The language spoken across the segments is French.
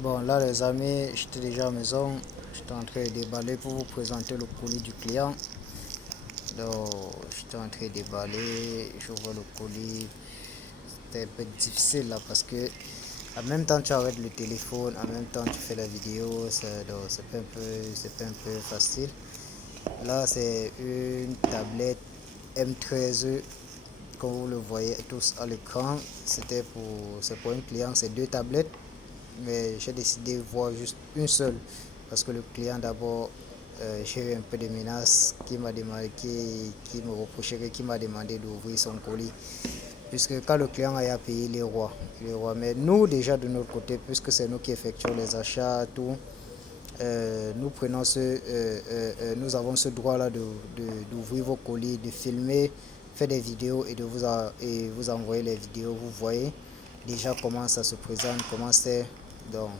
Bon, là, les amis, j'étais déjà à la maison. J'étais en train de déballer pour vous présenter le colis du client. Donc, j'étais en train de déballer. Je vois le colis. C'était un peu difficile là parce que en même temps tu arrêtes le téléphone, en même temps tu fais la vidéo. Donc, c'est pas un peu facile. Là, c'est une tablette M13 comme vous le voyez tous à l'écran. C'est pour un client, c'est deux tablettes. Mais j'ai décidé de voir juste une seule parce que le client d'abord, j'ai eu un peu de menaces qui m'a demandé, qui me reprochait, qui m'a demandé d'ouvrir son colis puisque quand le client a payé les rois, mais nous déjà de notre côté, puisque c'est nous qui effectuons les achats, tout, nous avons ce droit-là d'ouvrir vos colis, de filmer, faire des vidéos et et vous envoyer les vidéos. Vous voyez déjà comment ça se présente, comment c'est. Donc,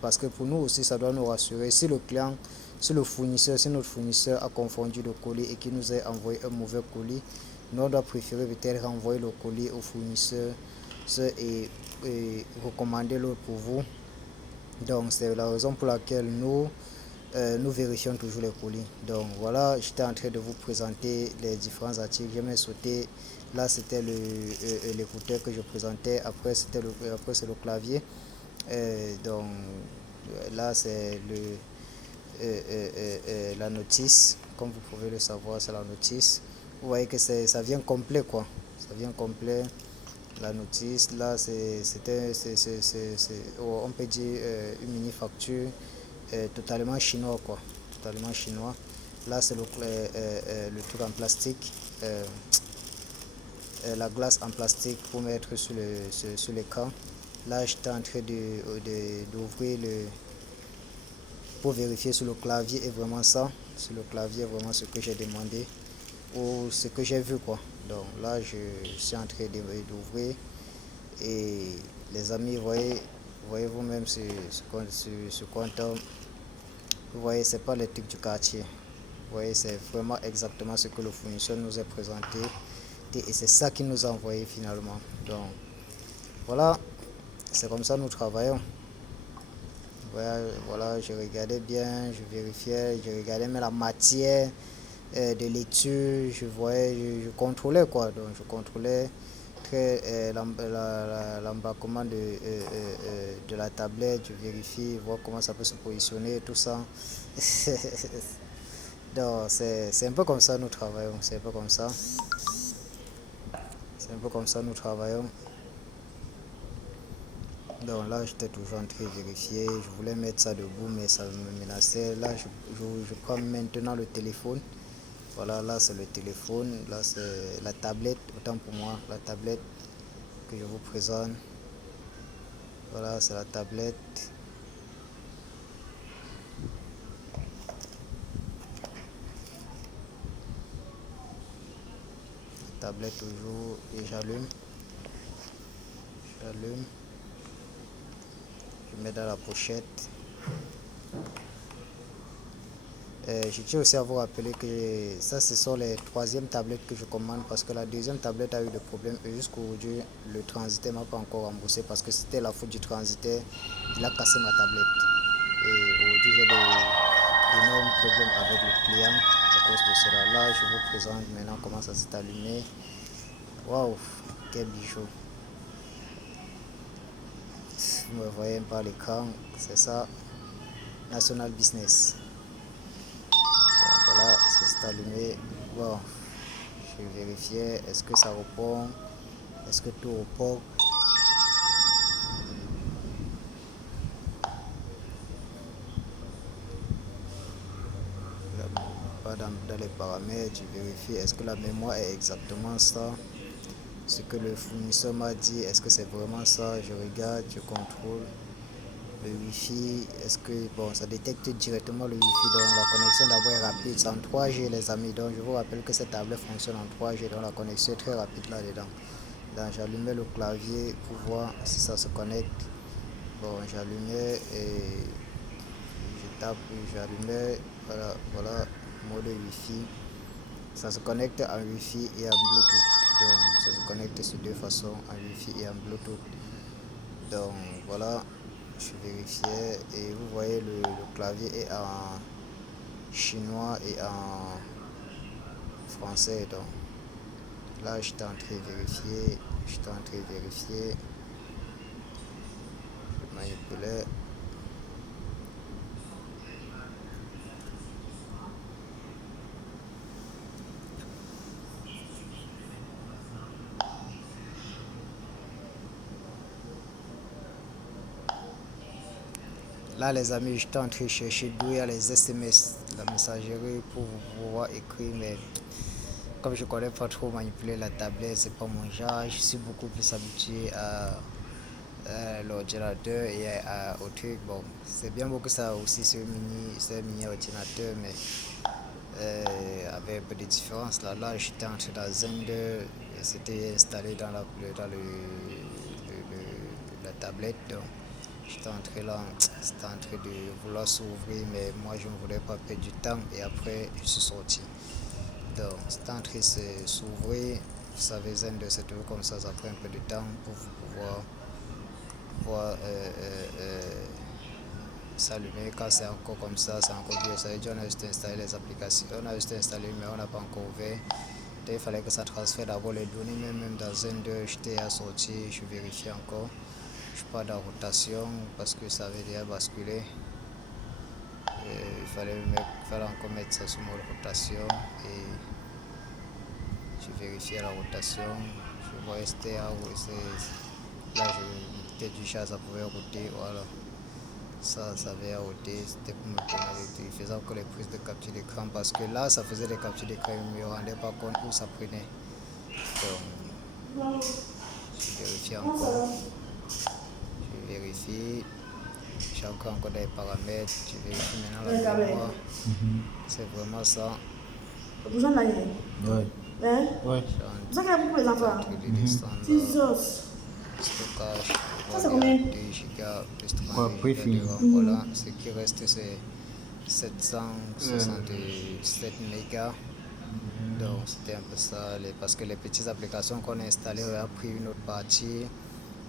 parce que pour nous aussi, ça doit nous rassurer. Si le client, si notre fournisseur a confondu le colis et qu'il nous a envoyé un mauvais colis, nous on doit préférer peut-être renvoyer le colis au fournisseur et recommander l'autre pour vous. Donc, c'est la raison pour laquelle nous vérifions toujours les colis. Donc, voilà, j'étais en train de vous présenter les différents articles. J'ai même sauté. Là, c'était l'écouteur que je présentais. Après, c'est le clavier. Donc, là, c'est la notice. Comme vous pouvez le savoir, c'est la notice. Vous voyez que ça vient complet, quoi. Ça vient complet. La notice, là, on peut dire une mini facture totalement chinois, quoi. Totalement chinois. Là, c'est le truc en plastique. La glace en plastique pour mettre sur l'écran. Là, j'étais en train d'ouvrir pour vérifier sur le clavier est vraiment ça. Sur le clavier est vraiment ce que j'ai demandé ou ce que j'ai vu, quoi. Donc là, je suis en train d'ouvrir. Et les amis, voyez vous-même ce quantum. Vous voyez, c'est pas les trucs du quartier. Vous voyez, c'est vraiment exactement ce que le fournisseur nous a présenté. Et c'est ça qu'il nous a envoyé finalement. Donc, voilà, c'est comme ça que nous travaillons. Voilà, je regardais bien, je vérifiais, je regardais même la matière de l'étude, je contrôlais quoi. Donc, je contrôlais l'embarquement de la tablette, je vérifie, voir comment ça peut se positionner, tout ça. Donc, c'est un peu comme ça nous travaillons, c'est un peu comme ça. C'est un peu comme ça nous travaillons. Donc là, j'étais toujours en train de vérifier. Je voulais mettre ça debout, mais ça me menaçait. Là, je prends maintenant le téléphone. Voilà, là, c'est le téléphone. Là, c'est la tablette. Autant pour moi, la tablette que je vous présente. Voilà, c'est la tablette. La tablette toujours. Et j'allume. J'allume. Je mets dans la pochette. Je tiens aussi à vous rappeler que ça, ce sont les troisièmes tablettes que je commande parce que la deuxième tablette a eu des problèmes et jusqu'aujourd'hui, le transitaire ne m'a pas encore remboursé parce que c'était la faute du transitaire. Il a cassé ma tablette. Et aujourd'hui, j'ai d'énormes problèmes avec le client à cause de cela. Là, je vous présente maintenant comment ça s'est allumé. Waouh, quel bijou. Vous me voyez par l'écran, c'est ça, National Business. Voilà, ça s'est allumé. Bon, je vérifiais, est-ce que ça répond, est-ce que tout répond. Pas dans les paramètres, je vérifie, est-ce que la mémoire est exactement ça, ce que le fournisseur m'a dit, est-ce que c'est vraiment ça, je regarde, je contrôle. Le Wi-Fi, est-ce que bon, ça détecte directement le Wi-Fi, donc la connexion d'abord est rapide, c'est en 3G les amis, donc je vous rappelle que cette tablette fonctionne en 3G, donc la connexion est très rapide là-dedans. Donc j'allumais le clavier pour voir si ça se connecte. Bon, j'allumais et je tape, j'allumais, voilà, mode Wi-Fi. Ça se connecte en Wi-Fi et en Bluetooth, donc ça se connecte sur deux façons, en Wi-Fi et en Bluetooth. Donc voilà. je vérifiais et vous voyez le clavier est en chinois et en français. Donc là, j'étais en train de vérifier, je manipulais. Là, les amis, j'étais en train de chercher d'où il y a les SMS, la messagerie pour pouvoir écrire, mais comme je ne connais pas trop manipuler la tablette, c'est pas mon genre. Je suis beaucoup plus habitué à l'ordinateur et au truc. Bon, c'est bien beau que ça aussi c'est un mini ordinateur, mais avec un peu de différence. Là, j'étais entré dans Zend et c'était installé dans la tablette. Donc, j'étais entré là, c'était en train de vouloir s'ouvrir, mais moi je ne voulais pas perdre du temps et après je suis sorti. Donc, c'était en train de s'ouvrir. Vous savez, Zend, c'est toujours comme ça prend un peu de temps pour vous pouvoir s'allumer. Quand c'est encore comme ça, c'est encore vieux. Ça veut dire qu'on a juste installé les applications, on a juste installé, mais on n'a pas encore ouvert. Donc, il fallait que ça transfère d'abord les données, même dans Zend, j'étais à sortir, je vérifie encore. Je suis pas dans rotation parce que ça avait déjà basculé. Il fallait encore mettre ça sur mode rotation et je vérifiais la rotation. Je voyais c'était là, j'étais du chat, ça pouvait router, voilà. Ça avait routé, c'était pour me pénaliser. Il faisait encore les prises de capture d'écran parce que là, ça faisait des captures d'écran, il ne me rendait pas compte où ça prenait. Donc, je vérifie encore. Je vérifie. J'ai encore des paramètres. Je vérifie maintenant la mémoire. C'est vraiment ça. Ouais. Ouais. Ça c'est pour les enfants. Stockage, Ça c'est combien? 2 Go plus 32 Go. Voilà, ce qui reste c'est 767 mégas. Donc c'était un peu ça, parce que les petites applications qu'on a installées ont pris une autre partie.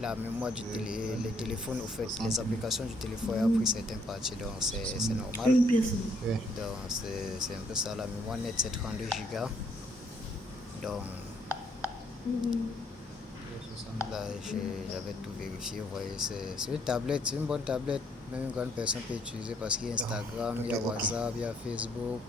La mémoire du les téléphones, au fait, les applications du téléphone ont pris certaines parties, donc c'est normal. Donc c'est un peu ça, la mémoire nette c'est 32 Go. Donc là j'avais tout vérifié, vous voyez, c'est une tablette, c'est une bonne tablette, même une grande personne peut utiliser parce qu'il y a Instagram, il y a WhatsApp, il y a Facebook.